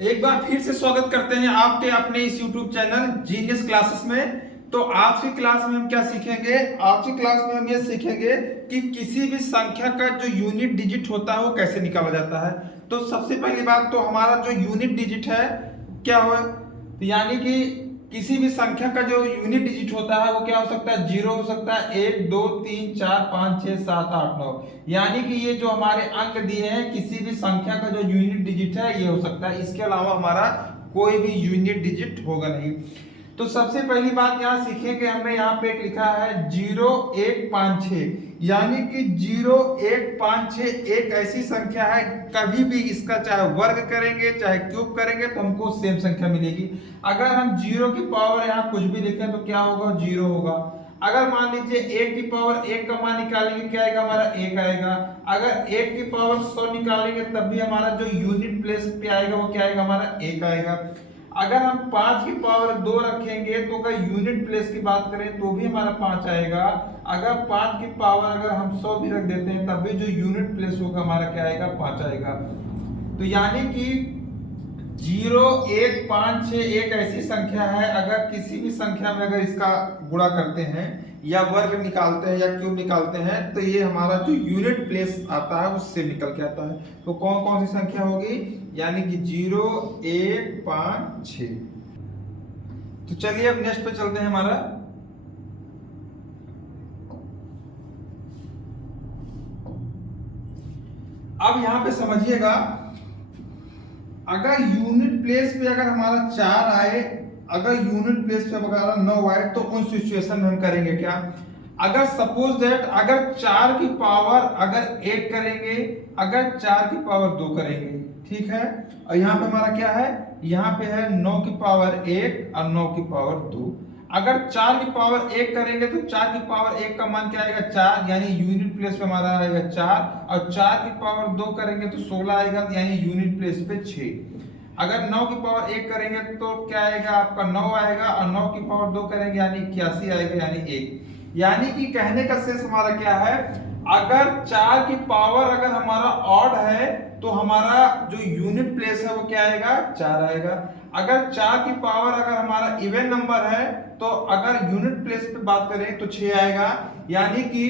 एक बार फिर से स्वागत करते हैं आपके अपने इस YouTube चैनल जीनियस क्लासेस में। तो आज की क्लास में हम क्या सीखेंगे? आज की क्लास में हम ये सीखेंगे कि किसी भी संख्या का जो यूनिट डिजिट होता है वो कैसे निकाला जाता है। तो सबसे पहली बात तो हमारा जो यूनिट डिजिट है क्या हो, तो यानी कि किसी भी संख्या का जो यूनिट डिजिट होता है वो क्या हो सकता है? जीरो हो सकता है, 1 2 3 4 5 6 7 8 9। यानी कि ये जो हमारे अंक दिए हैं किसी भी संख्या का जो यूनिट डिजिट है ये हो सकता है, इसके अलावा हमारा कोई भी यूनिट डिजिट होगा नहीं। तो सबसे पहली बात यहाँ सीखेंगे, हमने यहाँ पे एक लिखा है 0 1 5 6, यानी कि 0 1 5 6 एक ऐसी संख्या है कभी भी इसका चाहे वर्ग करेंगे चाहे क्यूब करेंगे तो हमको सेम संख्या मिलेगी। अगर हम 0 की पावर यहाँ कुछ भी लिखें तो क्या होगा? 0 होगा। अगर मान लीजिए 1 की पावर 1 का मान निकालेंगे क्या आएगा? हमारा 1 आएगा। अगर 1 की पावर 100 निकालेंगे तब भी हमारा जो यूनिट प्लेस पे आएगा वो क्या आएगा? हमारा 1 आएगा। अगर हम 5 की पावर 2 रखेंगे तो अगर यूनिट प्लेस की बात करें तो भी हमारा 5 आएगा। अगर 5 की पावर अगर हम 100 भी रख देते हैं तब भी जो यूनिट प्लेस होगा हमारा क्या आएगा? 5 आएगा। तो यानी कि 0 1 5 6 एक ऐसी संख्या है, अगर किसी भी संख्या में अगर इसका गुणा करते हैं या वर्ग निकालते हैं या क्यूब निकालते हैं तो ये हमारा जो यूनिट प्लेस आता है उससे निकल के आता है। तो कौन कौन सी संख्या होगी? यानी कि 0 1 5 6। तो चलिए अब नेक्स्ट पे चलते हैं हमारा। अब यहां पे समझिएगा, अगर यूनिट प्लेस पे अगर हमारा 4 आए, अगर यूनिट प्लेस पे अगर 9 आए तो उन सिचुएशन में हम करेंगे क्या? अगर सपोज दैट अगर 4 की पावर अगर 1 करेंगे, अगर 4 की पावर 2 करेंगे, ठीक है। और यहाँ पे हमारा क्या है? यहाँ पे है 9 की पावर 1 और 9 की पावर 2। अगर 4 की पावर 1 करेंगे तो 4 की पावर 1 का मान क्या आएगा? 4, यानी यूनिट प्लेस पे हमारा आएगा 4। और 4 की पावर 2 करेंगे तो 16 आएगा, यानी यूनिट प्लेस पे 6। अगर 9 की पावर 1 करेंगे तो क्या आएगा? आपका 9 आएगा। और 9 की पावर 2 करेंगे यानी 81 आएगा, यानी 1। यानी कि कहने का शेष हमारा क्या है? अगर 4 की पावर अगर हमारा ऑड है तो हमारा जो यूनिट प्लेस है वो क्या आएगा? 4 आएगा। अगर 4 की पावर अगर हमारा इवन नंबर है तो अगर यूनिट प्लेस पे बात करें तो 6 आएगा। यानी कि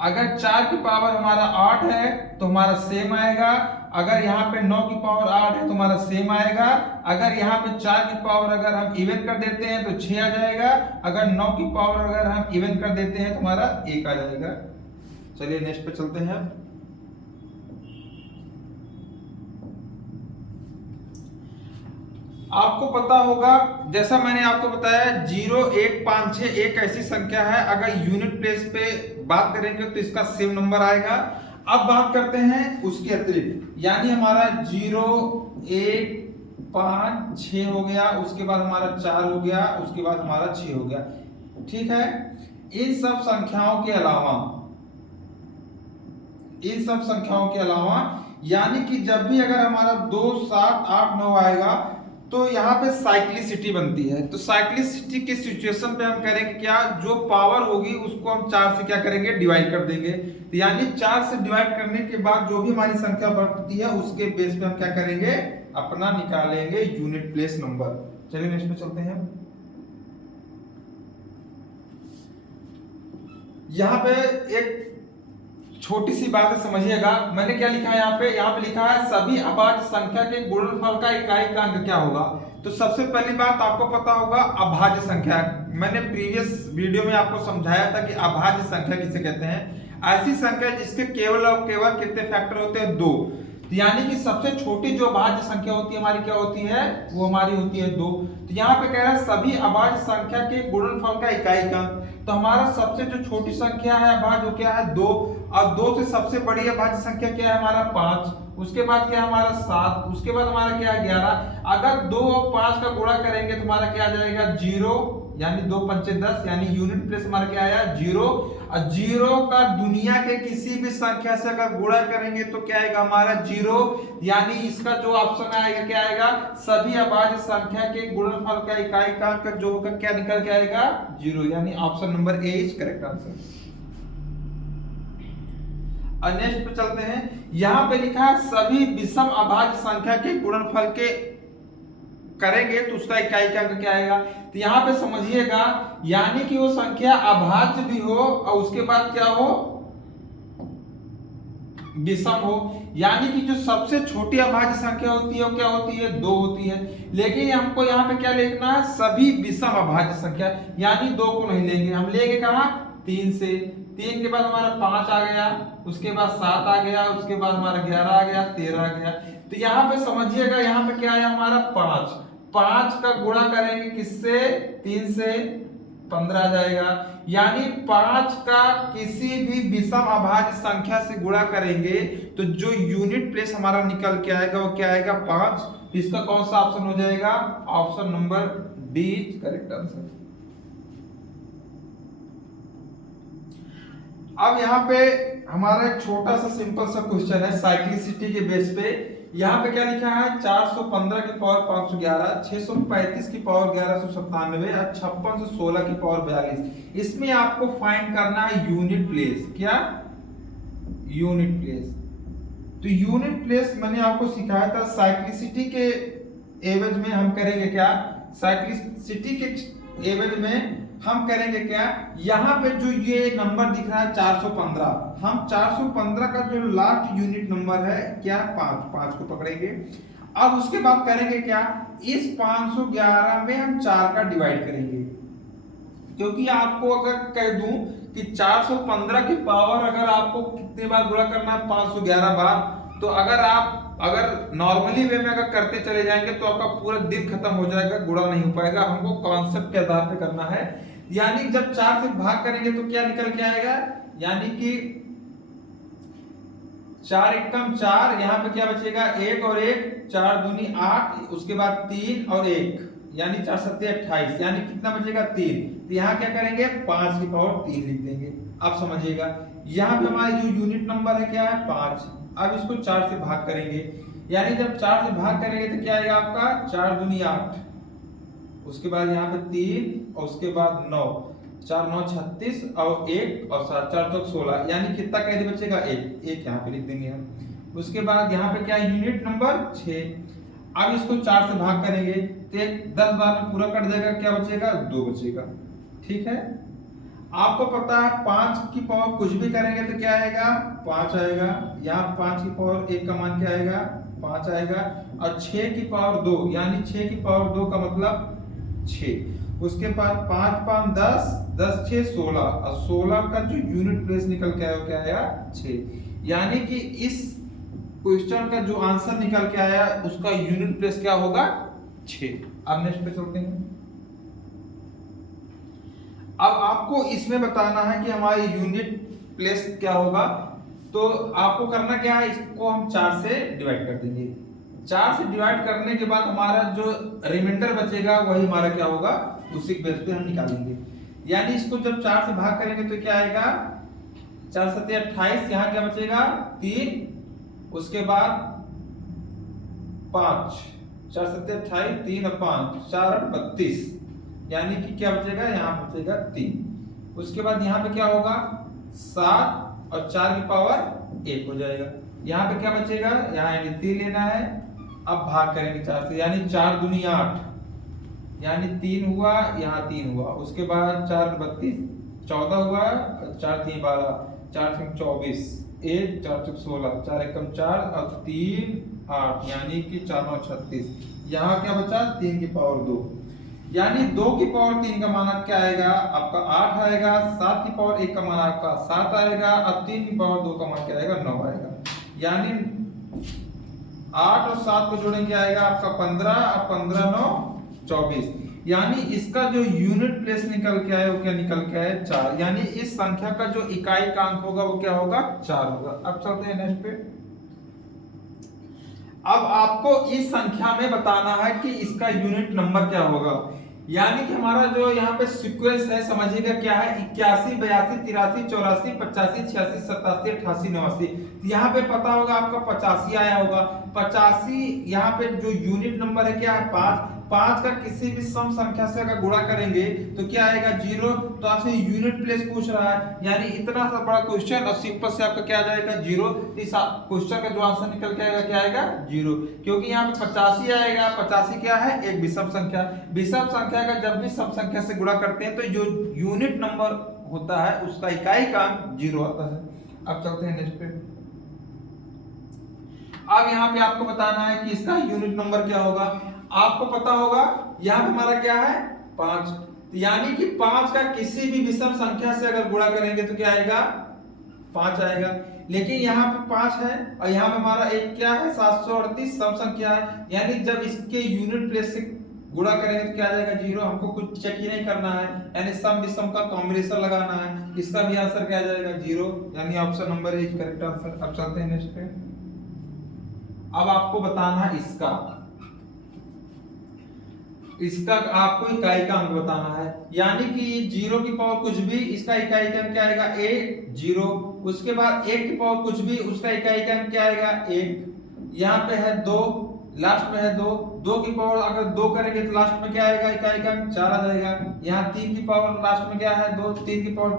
अगर 4 की पावर हमारा 8 है तो हमारा सेम आएगा। अगर यहाँ पे 9 की पावर 8 है तो हमारा सेम आएगा। अगर यहाँ पे 4 की पावर अगर हम इवन कर देते हैं तो 6 आ जाएगा। अगर 9 की पावर अगर हम इवन कर देते हैं तो हमारा 1 आ जाएगा। चलिए नेक्स्ट पे चलते हैं। आपको पता होगा, जैसा मैंने आपको बताया 0 1 5 6 एक ऐसी संख्या है, अगर यूनिट प्लेस पे बात करेंगे तो इसका सेम नंबर आएगा। अब बात करते हैं उसके अतिरिक्त, यानी हमारा 0 1 5 6 हो गया, उसके बाद हमारा 4 हो गया, उसके बाद हमारा 6 हो गया, ठीक है। इन सब संख्याओं के अलावा, इन सब संख्याओं के अलावा यानी कि जब भी अगर हमारा 2 7 8 9 आएगा तो यहाँ पे साइक्लिसिटी बनती है। तो साइक्लिसिटी के सिचुएशन पे हम करेंगे क्या? जो पावर होगी उसको हम 4 से क्या करेंगे? डिवाइड कर देंगे। तो यानी 4 से डिवाइड करने के बाद जो भी हमारी संख्या बढ़ती है उसके बेस पे हम क्या करेंगे? अपना निकालेंगे यूनिट प्लेस नंबर। चलिए नेक्स्ट पे चलते हैं। यहाँ पे एक छोटी सी बात है, समझिएगा। मैंने क्या लिखा है यहाँ पे? यहाँ पे लिखा है सभी अभाज्य संख्या के गुणनफल का इकाई का अंक क्या होगा। तो सबसे पहली बात आपको पता होगा अभाज्य संख्या, मैंने प्रीवियस वीडियो में आपको समझाया था कि अभाज्य संख्या किसे कहते हैं? ऐसी संख्या जिसके केवल और केवल कितने फैक्टर होते हैं? 2। यानी कि सबसे छोटी जो अभाज्य संख्या होती है हमारी क्या होती है? वो हमारी होती है 2। तो यहाँ पे कह रहा है सभी अभाज्य संख्या के गुणनफल का इकाई का। तो हमारा सबसे जो छोटी संख्या है अभाज्य वो क्या है? 2। अब 2 से सबसे बड़ी अभाज्य संख्या क्या है? हमारा 5। उसके बाद क्या है? हमारा 7। उसके बाद हमारा क्या है? 11। अगर 2 और 5 का गुणा करेंगे तो हमारा क्या आ जाएगा? 0, यानी 2 पंचे 10, यानी यूनिट प्लेस हमारा क्या आया? 0। और 0 का दुनिया के किसी भी संख्या से अगर गुणा करेंगे तो क्या आएगा? हमारा 0। यानी इसका जो ऑप्शन आएगा क्या आएगा? सभी अभाज्य संख्या के गुणनफल का इकाई का अंक जो होगा क्या निकल के आएगा? 0। यानी option number A is correct answer. और नेक्स्ट पे चलते हैं, यहाँ पे लिखा है सभी विषम अभाज्य संख्या के गुणनफल के करेंगे तो उसका इकाई का अंक क्या आएगा। तो यहाँ पे समझिएगा, यानी कि वो संख्या अभाज्य भी हो और उसके बाद क्या हो, विषम हो। यानी कि जो सबसे छोटी अभाज्य संख्या होती है वो क्या होती है, 2 होती है। लेकिन हमको यहाँ पे क्या लिखना है, सभी विषम अभाज्य संख्या, यानी 2 को नहीं लेंगे, हम लेंगे कहाँ, 3 से। 3 के बाद हमारा 5 आ गया, उसके बाद 7 आ गया, उसके बाद हमारा 11 आ गया, 13 आ गया। तो यहाँ पे समझिएगा, यहाँ पे क्या आया हमारा 5। 5 का गुणा करेंगे किससे, 3 से, 15 आ जाएगा। यानी 5 का किसी भी विषम अभाज्य संख्या से गुणा करेंगे तो जो यूनिट प्लेस हमारा निकल के आएगा वो क्या आएगा, 5। इसका कौन सा ऑप्शन हो जाएगा, option number D correct answer. अब यहाँ पे हमारा एक छोटा सा सिंपल सा क्वेश्चन है साइक्लिसिटी के बेस पे। यहाँ पे क्या लिखा है, 415 की पावर 511, 635 की पावर 1197 और 5616 की पावर 42। इसमें आपको फाइंड करना है यूनिट प्लेस। क्या, यूनिट प्लेस। तो यूनिट प्लेस मैंने आपको सिखाया था साइक्लिसिटी के एवज में हम करेंगे क्या, साइक्लिसिटी के एवज में हम करेंगे क्या, यहाँ पे जो ये नंबर दिख रहा है 415, हम 415 का जो लास्ट यूनिट नंबर है क्या, 5 को पकड़ेंगे। अब उसके बाद करेंगे क्या, इस 511 में हम 4 का डिवाइड करेंगे। क्योंकि आपको अगर कह दूं कि 415 की पावर अगर आपको कितने बार गुणा करना है, 511 बार, तो अगर नॉर्मली वे में अगर करते चले जाएंगे तो आपका पूरा दिन खत्म हो जाएगा, गुणा नहीं हो पाएगा। हमको कॉन्सेप्ट के आधार पे करना है। यानी जब 4 से भाग करेंगे तो क्या निकल के आएगा, यानी कि 4 एकम 4, यहाँ पे क्या बचेगा, 1 और 1, 4 दूनी 8, उसके बाद 3 और 1, यानी 4 सत्ते 28, यानी कितना बचेगा, 3। तो यहाँ क्या करेंगे, 5 की पावर 3 लिख देंगे। आप समझिएगा, यहाँ पे हमारे जो यूनिट नंबर है क्या है, 5। अब इसको 4 से भाग करेंगे, यानी जब 4 से भाग करेंगे तो क्या आएगा आपका, 4 दूनी 8, उसके बाद यहाँ पे 3 और उसके बाद 9, 4 9 36 और 1 और 7 4 चौक 16, यानी कितना कैरी बचेगा, 1 यहाँ पे लिख देंगे हम। उसके बाद यहाँ पे क्या है, यूनिट नंबर 6। अब इसको 4 से भाग करेंगे तो 10 बार में पूरा कट जाएगा, क्या बचेगा, 2 बचेगा। ठीक है, आपको पता है 5 की पावर कुछ भी करेंगे तो क्या आएगा, 5 आएगा। यहाँ 5 की पावर 1 का मान क्या आएगा, 5 आएगा। और 6 की पावर 2, यानी 6 की पावर 2 का मतलब 6। उसके बाद 5 5 10, 10 6 16, और 16 का जो यूनिट प्लेस निकल के आया क्या आया, 6। यानी कि इस क्वेश्चन का जो आंसर निकल के आया उसका यूनिट प्लेस क्या होगा, 6। अब नेक्स्ट पे चलते हैं। अब आपको इसमें बताना है कि हमारी यूनिट प्लेस क्या होगा। तो आपको करना क्या है, इसको हम 4 से डिवाइड कर देंगे। 4 से डिवाइड करने के बाद हमारा जो रिमाइंडर बचेगा वही हमारा क्या होगा, उसी बेस पे हम निकालेंगे। यानी इसको जब 4 से भाग करेंगे तो क्या आएगा, 4 सत्ते 28, यहाँ क्या बचेगा, 3, उसके बाद 5, 4 सत्ते 28, 3 और 5, 4 और 32, यानी कि क्या बचेगा, यहाँ बचेगा 3। उसके बाद यहाँ पे क्या होगा, 7 और 4 की पावर 1 हो जाएगा। यहाँ पे क्या बचेगा, यहाँ यानी 3 लेना है। अब भाग करेंगे 4 से, यानी 4 दूनी 8, यानी 3 हुआ, यहाँ 3 हुआ। उसके बाद 4 32, 14 हुआ, 4 3 12, 4 3 24, 1 4 4 16, 4 एकम 4 और 3 8, यानी कि 4 9 36। यहाँ क्या बचा, 3 की पावर 2, यानी 2 की पावर 3 का मान क्या आएगा आपका, 8 आएगा। 7 की पावर 1 का मान आपका 7 आएगा, और 3 की पावर 2 का मान क्या आएगा, 9 आएगा। यानी 8 और 7 को जोड़ेंगे क्या आएगा आपका 15, और 15 9 24। यानी इसका जो यूनिट प्लेस निकल के आया वो क्या निकल के आया, 4। यानी इस संख्या का जो इकाई का अंक होगा वो क्या होगा, 4 होगा। अब चलते हैं नेक्स्ट पे। अब आपको इस संख्या में बताना है कि इसका यूनिट नंबर क्या होगा। यानी कि हमारा जो यहाँ पे सीक्वेंस है समझिएगा क्या है, 81 82 83 84 85 86 87 88 89। यहाँ पे पता होगा आपका 85 आया होगा। 85 यहाँ पे जो यूनिट नंबर है क्या है, 5। 5 का किसी भी सम संख्या से अगर गुणा करेंगे तो क्या आएगा 0। तो आपसे यूनिट प्लेस पूछ रहा है, यानी इतना सा बड़ा क्वेश्चन और सिंपल से आपका क्या आ जाएगा 0। इस क्वेश्चन का जो आंसर निकल के आएगा क्या आएगा 0, क्योंकि यहाँ पे 85 आएगा। 85 क्या है, एक विषम संख्या। विषम संख्या का जब भी सम संख्या से गुणा करते हैं तो जो यूनिट नंबर होता है उसका इकाई का अंक 0 आता है। अब चलते हैं नेक्स्ट पे। अब यहाँ पे आपको बताना है कि इसका यूनिट नंबर क्या होगा। आपको पता होगा यहाँ पे हमारा क्या है 5, यानी कि 5 का किसी भी विषम संख्या से अगर गुणा करेंगे तो क्या आएगा 5 आएगा। लेकिन यहाँ पे 5 है और यहाँ पे हमारा एक क्या है 738 सम संख्या है, यानी जब इसके यूनिट प्लेस से गुणा करेंगे तो क्या आ जाएगा 0। हमको कुछ चेक ही नहीं करना है, यानी सम विषम का कॉम्बिनेशन लगाना है। इसका भी आंसर क्या आ जाएगा 0, यानी option number A correct answer. अब चलते हैं नेक्स्ट पे। अब आपको बताना है इसका आपको इकाई का अंक बताना है, यानी कि 0 की पावर कुछ भी, इसका इकाई का अंक क्या आएगा 1 0। उसके बाद 1 की पावर कुछ भी, उसका इकाई का अंक क्या आएगा 1। यहाँ पे है 2, लास्ट में है 2। 2 की पावर अगर 2 करेंगे तो लास्ट में क्या आएगा इकाई का अंक 4 आ जाएगा। यहाँ 3 की पावर लास्ट में क्या है 2, 3 की पावर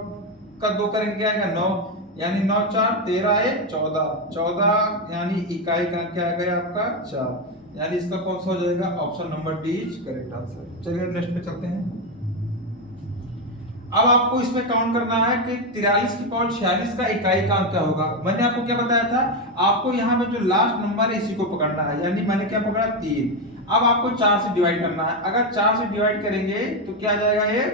का 2 करेंगे क्या आएगा 9, यानी 9 4 13 1 14 14, यानी इकाई का क्या आ गया आपका 4, यानी इसका कौन सा हो जाएगा option number D is correct answer. चलिए नेक्स्ट पे चलते हैं। अब आपको इसमें काउंट करना है कि 43 की पावर 46 का इकाई का अंक क्या होगा। मैंने आपको क्या बताया था, आपको यहाँ पे जो लास्ट नंबर है इसी को पकड़ना है, यानी मैंने क्या पकड़ा 3। अब आपको 4 से डिवाइड करना है। अगर 4 से डिवाइड करेंगे तो क्या आ जाएगा ये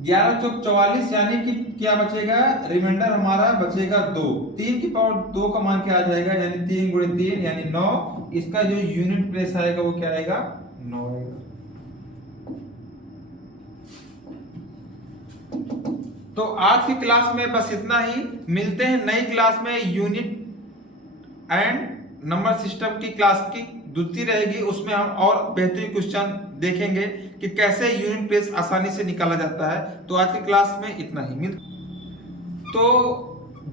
11 चौक 44, यानी कि क्या बचेगा रिमाइंडर हमारा बचेगा 2। 3 की पावर 2 का मान क्या आ जाएगा, यानी 3 गुणे 3 यानी 9। इसका जो यूनिट प्लेस आएगा वो क्या आएगा 9 आएगा। तो आज की क्लास में बस इतना ही। मिलते हैं नई क्लास में, यूनिट एंड नंबर सिस्टम की क्लास की दूसरी रहेगी, उसमें हम और बेहतरीन क्वेश्चन देखेंगे कि कैसे यूनिट प्लेस आसानी से निकाला जाता है। तो आज की क्लास में इतना ही। तो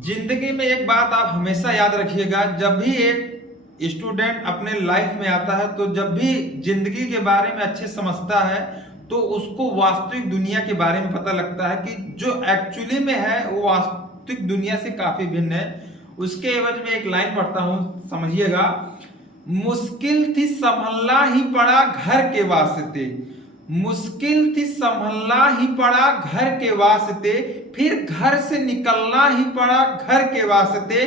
जिंदगी में एक बात आप हमेशा याद रखिएगा, जब भी एक स्टूडेंट अपने लाइफ में आता है तो जब भी जिंदगी के बारे में अच्छे समझता है तो उसको वास्तविक दुनिया के बारे में पता लगता है कि जो एक्चुअली में है वो वास्तविक दुनिया से काफी भिन्न है। उसके एवज में एक लाइन पढ़ता हूं, समझिएगा। मुश्किल थी संभलना ही पड़ा घर के वास्ते, मुश्किल थी संभलना ही पड़ा घर के वास्ते, फिर घर से निकलना ही पड़ा घर के वास्ते,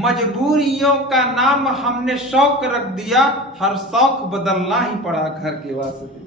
मजबूरियों का नाम हमने शौक रख दिया, हर शौक बदलना ही पड़ा घर के वास्ते।